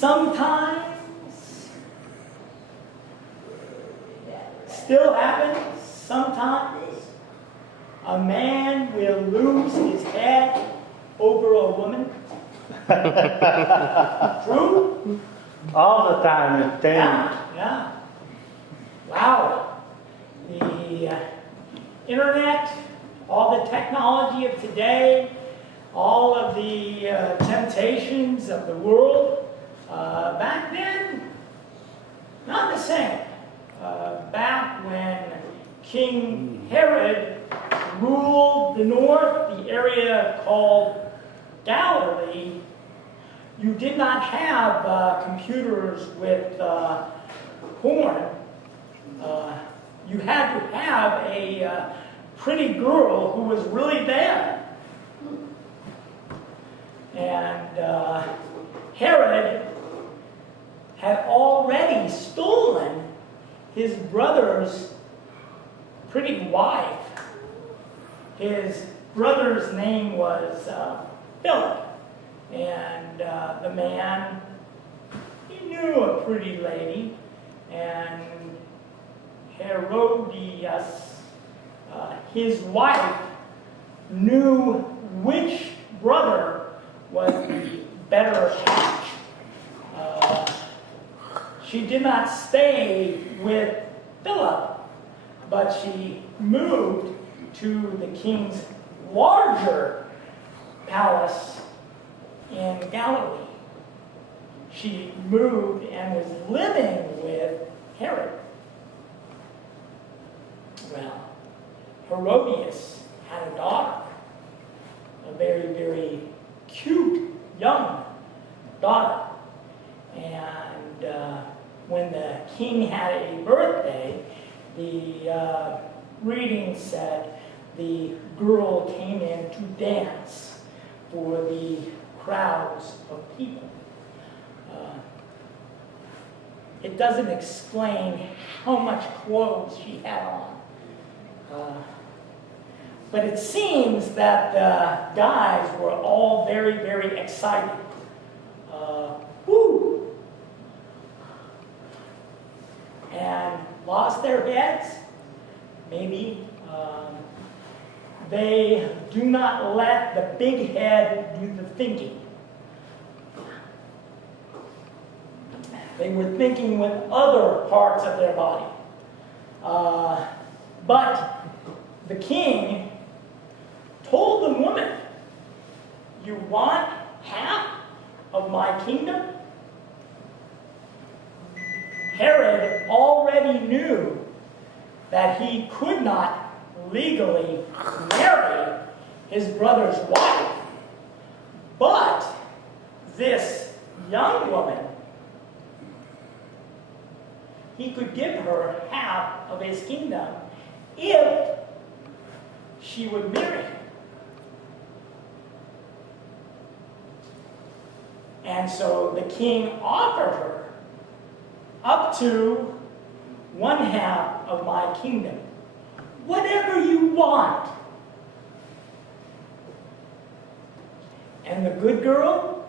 sometimes, still happens, sometimes a man will lose his head over a woman. True? All the time it's dangerous. Yeah. Wow. The internet, all the technology of today, all of the temptations of the world, back then, not the same. Back when King Herod ruled the north, the area called Galilee, you did not have computers with porn. You had to have a pretty girl who was really there. And Herod had already stolen his brother's pretty wife. His brother's name was Philip. And the man, he knew a pretty lady. And Herodias, his wife, knew which brother was the better hatch. She did not stay with Philip, but she moved to the king's larger palace in Galilee. She moved and was living with Herod. Well, Herodias had a daughter, a very, very cute young daughter. And when the king had a birthday, the reading said the girl came in to dance for the crowds of people. It doesn't explain how much clothes she had on. But it seems that the guys were all very, very excited. Woo! And lost their heads. Maybe they do not let the big head do the thinking. They were thinking with other parts of their body. But the king told the woman, "You want half of my kingdom?" Herod already knew that he could not legally marry his brother's wife. But this young woman, he could give her half of his kingdom if she would marry him. And so the king offered her up to 1/2 of my kingdom. Whatever you want. And the good girl?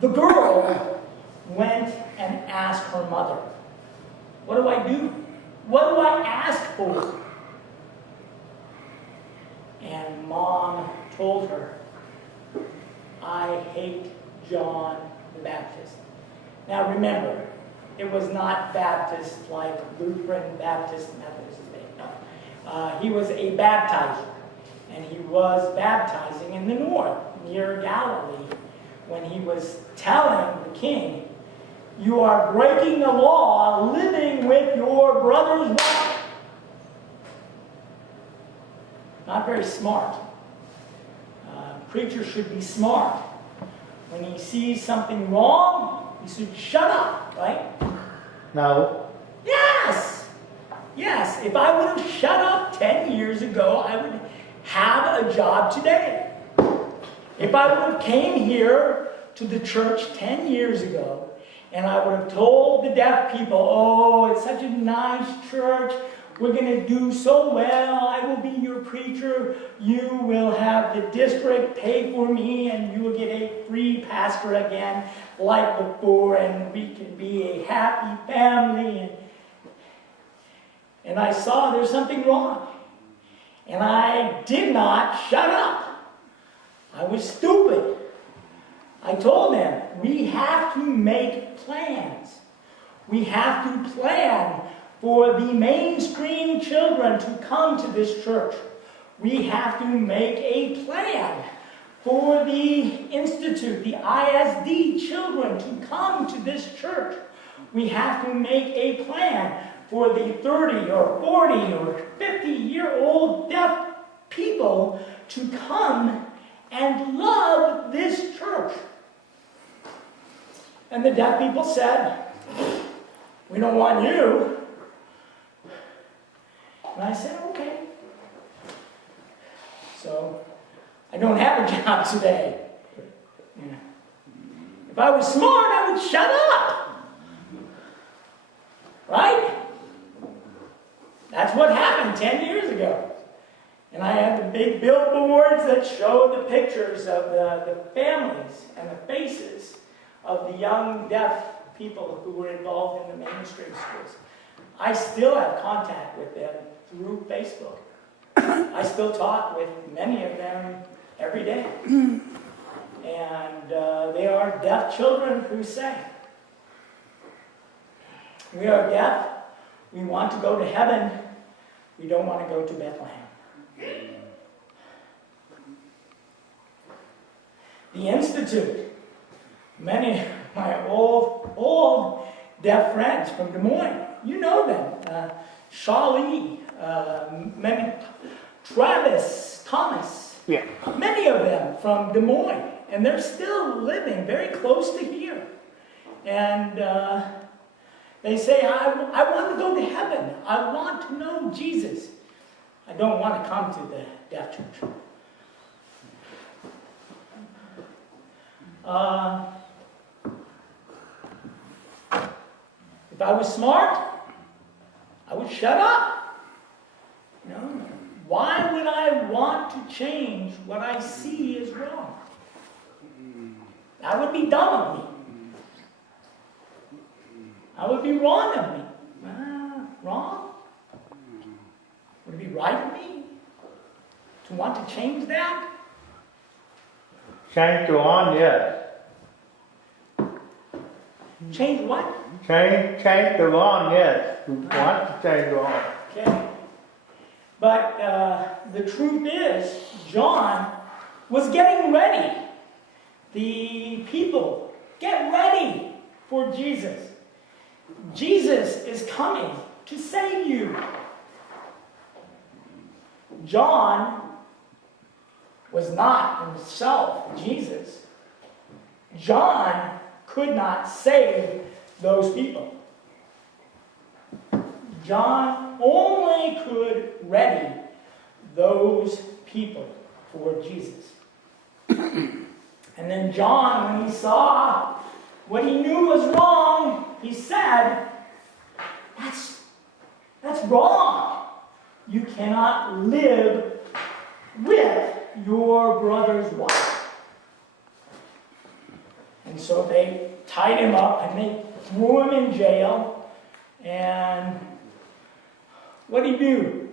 The girl went and asked her mother, "What do I do? What do I ask for?" And mom told her, "I hate John the Baptist." Now remember, it was not Baptist like Lutheran, Baptist, Methodist. No. He was a baptizer, and he was baptizing in the north, near Galilee, when he was telling the king, "You are breaking the law living with your brother's wife." Not very smart. Preacher should be smart. When he sees something wrong, he should shut up, right? No. Yes! Yes, if I would have shut up 10 years ago, I would have a job today. If I would have came here to the church 10 years ago, and I would have told the deaf people, "Oh, it's such a nice church. We're going to do so well. I will be your preacher. You will have the district pay for me, and you will get a free pastor again like before, and we can be a happy family. And I saw there's something wrong. And I did not shut up. I was stupid. I told them, we have to make plans. We have to plan for the mainstream children to come to this church. We have to make a plan for the institute, the ISD children to come to this church. We have to make a plan for the 30 or 40 or 50-year-old deaf people to come and love this church. And the deaf people said, we don't want you. And I said, okay. So, I don't have a job today. Yeah. If I was smart, I would shut up. Right? That's what happened 10 years ago. And I had the big billboards that showed the pictures of the families and the faces of the young deaf people who were involved in the mainstream schools. I still have contact with them through Facebook. I still talk with many of them every day. And they are deaf children who say, we are deaf, we want to go to heaven, we don't want to go to Bethlehem. The Institute, many of my old deaf friends from Des Moines, you know them, Charlie, Travis, Thomas, Yeah. many of them from Des Moines, and they're still living very close to here. And they say, I want to go to heaven. I want to know Jesus. I don't want to come to the deaf church. If I was smart, I would shut up. You know, why would I want to change what I see is wrong? That would be dumb of me. That would be wrong of me. Wrong? Would it be right of me to want to change that? Change the one, yes. Change what? Change the one, yes. We want to change the one. Okay. But the truth is, John was getting ready. The people, get ready for Jesus. Jesus is coming to save you. John was not himself Jesus. John could not save those people. John only could ready those people for Jesus. And then John, when he saw what he knew was wrong, he said, that's wrong. You cannot live with your brother's wife. And so they tied him up and they threw him in jail. And what did he do?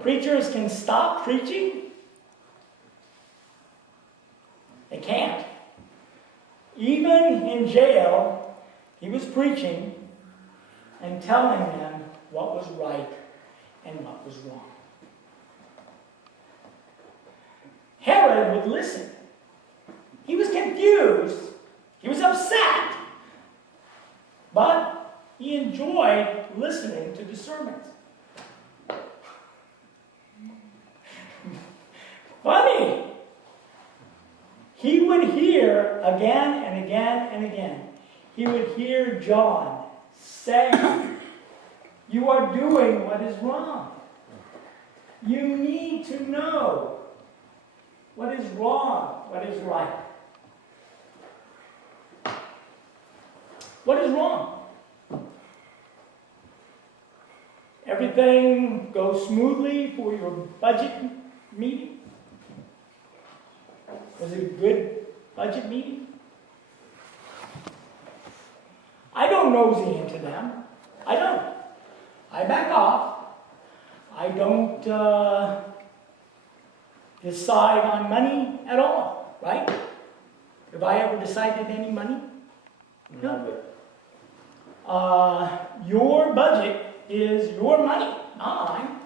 Preachers can stop preaching. They can't. Even in jail, he was preaching and telling them what was right and what was wrong. Herod would listen. He was confused. He was upset. But he enjoyed listening to the sermons. Funny. He would hear again and again and again. He would hear John say, you are doing what is wrong. You need to know what is wrong, what is right. What is wrong? everything go smoothly for your budget meeting? Was it a good budget meeting? I don't nosy into them. I don't. I back off. I don't decide on money at all, right? Have I ever decided any money? No. Your budget is your money, not mine.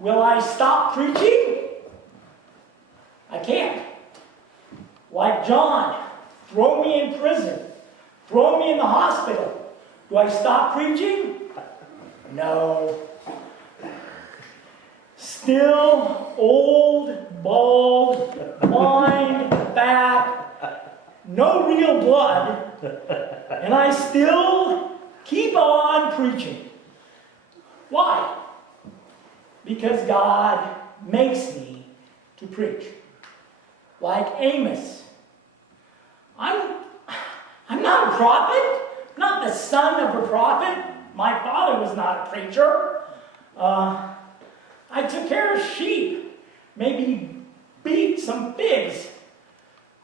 Will I stop preaching? I can't. Like John, throw me in prison, throw me in the hospital. Do I stop preaching? No. Still old, bald, blind, fat, no real blood, and I still keep on preaching. Why? Because God makes me to preach. Like Amos. I'm not a prophet, not the son of a prophet. My father was not a preacher. I took care of sheep, maybe beat some pigs.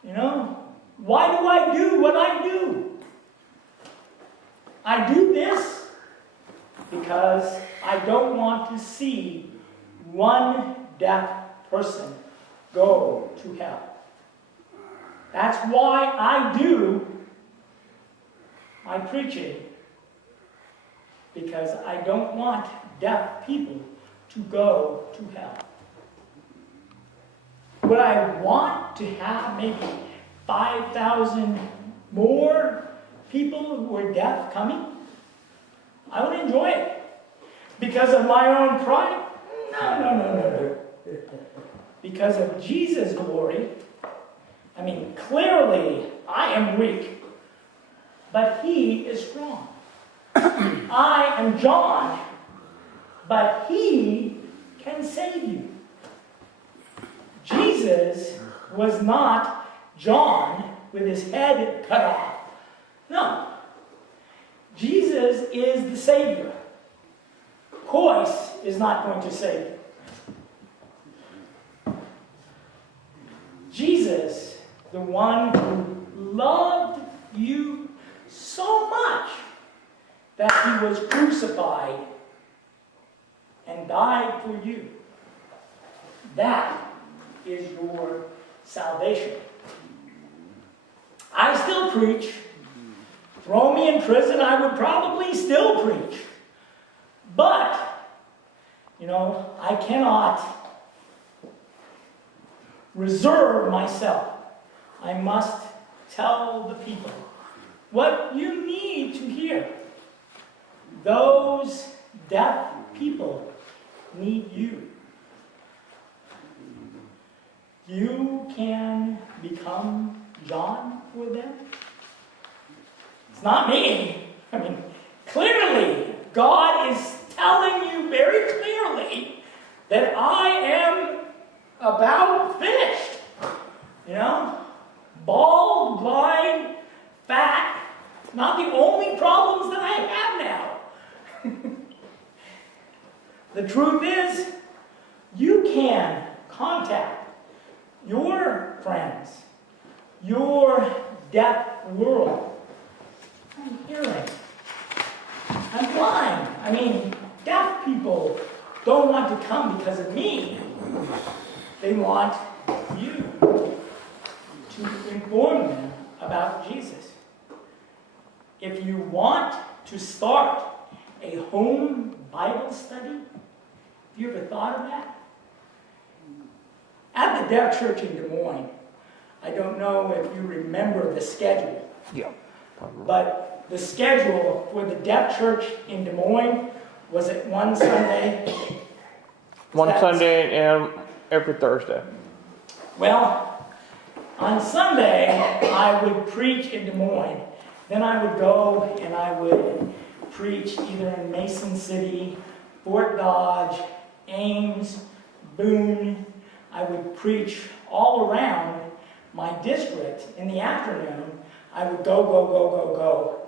You know, why do I do what I do? I do this because I don't want to see one deaf person go to hell. That's why I do my preaching, because I don't want deaf people to go to hell. Would I want to have maybe 5,000 more people who are deaf coming? I would enjoy it. Because of my own pride? No. Because of Jesus' glory. I mean, clearly, I am weak, but he is strong. I am John, but he can save you. Jesus was not John with his head cut off. No. Jesus is the Savior. Choice is not going to save you. Jesus, the one who loved you so much that he was crucified and died for you. That is your salvation. I still preach. Throw me in prison, I would probably still preach. But, I cannot reserve myself. I must tell the people what you need to hear. Those deaf people need you. You can become John for them. It's not me. Clearly, God is telling you very clearly that I am about finished. Bald, blind, fat, not the only problems that I have now. The truth is, you can contact your friends, your deaf world. I'm hearing. I'm blind. Deaf people don't want to come because of me. They want you to inform them about Jesus. If you want to start a home Bible study, have you ever thought of that? At the Deaf Church in Des Moines, I don't know if you remember the schedule. Yeah. But the schedule for the Deaf Church in Des Moines was it one Sunday? One Sunday and every Thursday. Well, on Sunday, I would preach in Des Moines. Then I would go and I would preach either in Mason City, Fort Dodge, Ames, Boone. I would preach all around my district in the afternoon. I would go.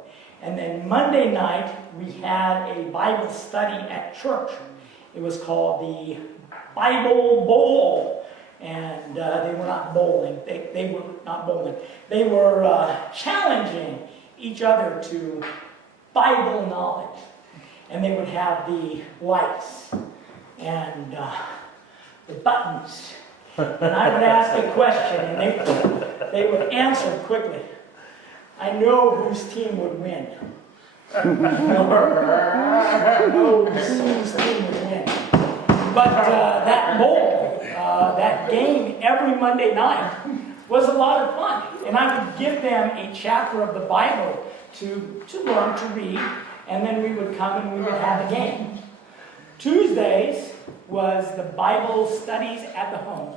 And then Monday night, we had a Bible study at church. It was called the Bible Bowl. And they were not bowling. They were not bowling. They were challenging each other to Bible knowledge. And they would have the lights and the buttons. And I would ask a question, and they would answer quickly. I know whose team would win. I know whose team would win. But that bowl, that game every Monday night was a lot of fun. And I would give them a chapter of the Bible to learn to read, and then we would come and we would have a game. Tuesdays was the Bible studies at the home.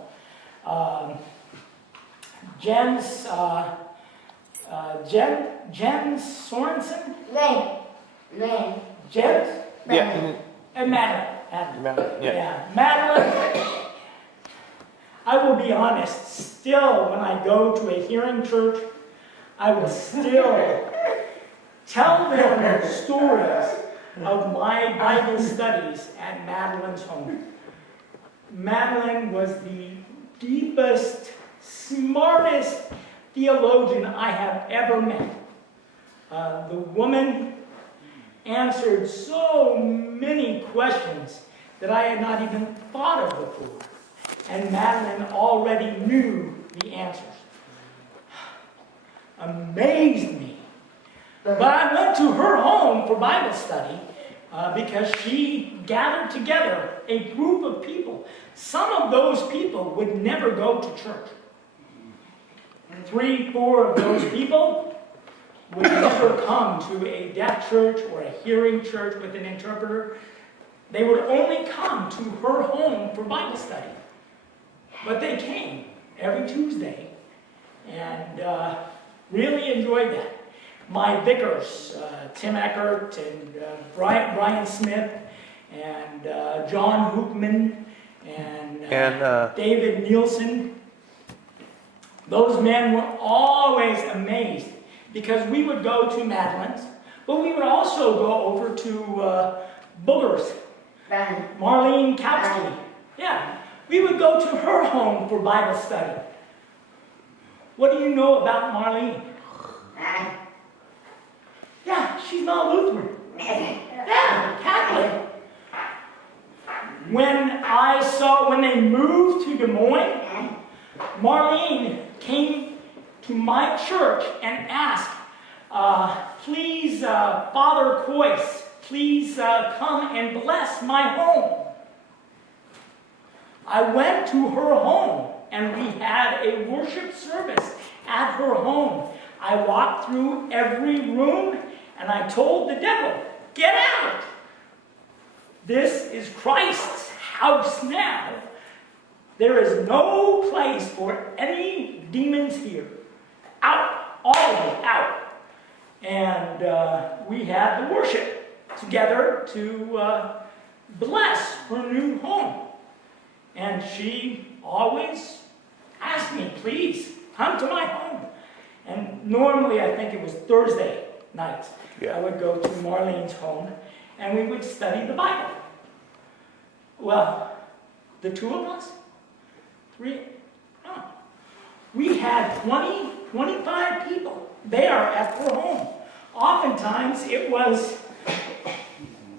Jen Sorensen? Lane. Jen? Yeah. And Madeline. Yeah. Madeline, I will be honest, still when I go to a hearing church, I will still tell them stories of my Bible studies at Madeline's home. Madeline was the deepest, smartest theologian I have ever met. The woman answered so many questions that I had not even thought of before. And Madeline already knew the answers. Amazed me. But I went to her home for Bible study because she gathered together a group of people. Some of those people would never go to church. 3, 4 of those people would never come to a deaf church or a hearing church with an interpreter. They would only come to her home for Bible study. But they came every Tuesday and really enjoyed that. My vicars, Tim Eckert and Brian Smith and John Hoopman and David Nielsen, those men were always amazed because we would go to Madeline's, but we would also go over to Booger's, Marlene Kapsky. Yeah, we would go to her home for Bible study. What do you know about Marlene? Yeah, she's not Lutheran. Yeah, Catholic. When they moved to Des Moines, Marlene came to my church and asked, please, Father Coyce, please come and bless my home. I went to her home and we had a worship service at her home. I walked through every room and I told the devil, get out! This is Christ's house now. There is no place for any demons here. Out! All of you, out! And we had the worship together to bless her new home. And she always asked me, please, come to my home. And normally, I think it was Thursday nights, I would go to Marlene's home and we would study the Bible. Well, the two of us, we had 20, 25 people there at her home. Oftentimes, it was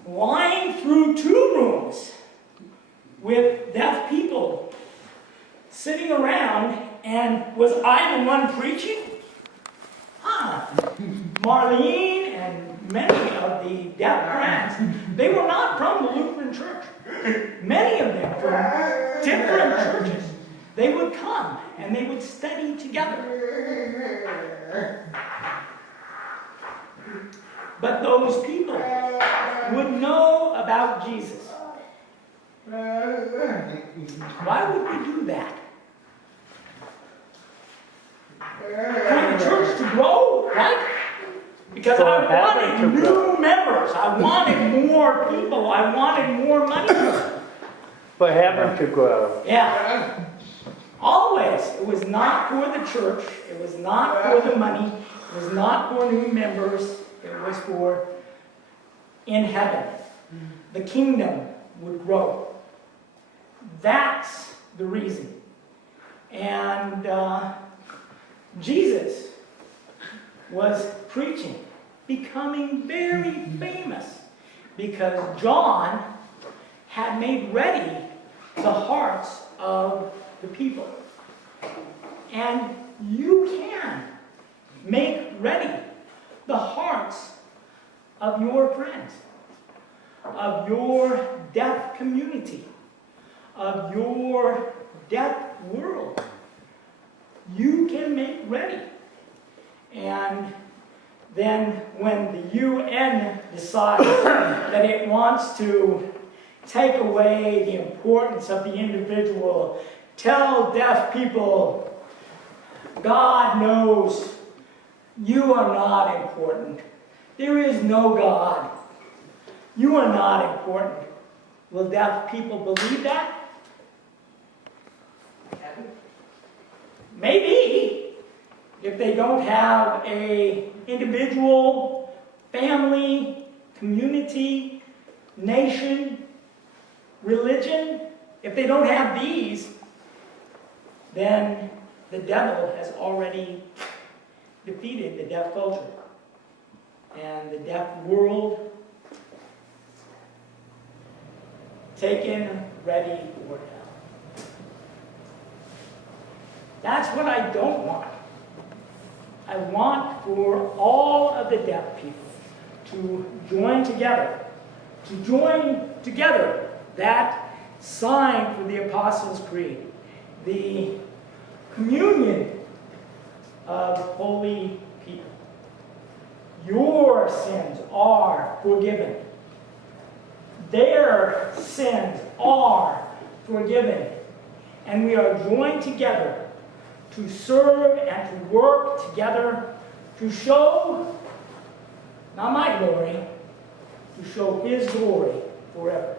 lying through 2 rooms with deaf people sitting around, and was I the one preaching? Marlene and many of the deaf friends, they were not from the Lutheran church. Many of them from different churches. They would come and they would study together. But those people would know about Jesus. Why would we do that? For the church to grow, right? Because I wanted new members. I wanted more people. I wanted more money. For heaven to grow. Yeah. Always. It was not for the church. It was not for the money. It was not for new members. It was for in heaven. The kingdom would grow. That's the reason. And Jesus was preaching, becoming very famous, because John had made ready the hearts of the people. And you can make ready the hearts of your friends, of your deaf community, of your deaf world. You can make ready. And then when the UN decides that it wants to take away the importance of the individual, tell deaf people, God knows you are not important. There is no God. You are not important. Will deaf people believe that? Maybe, if they don't have an individual, family, community, nation, religion, if they don't have these, then the devil has already defeated the deaf culture. And the deaf world taken ready for hell. That's what I don't want. I want for all of the deaf people to join together, that sign for the Apostles' Creed, the communion of holy people. Your sins are forgiven. Their sins are forgiven. And we are joined together to serve and to work together to show, not my glory, to show His glory forever.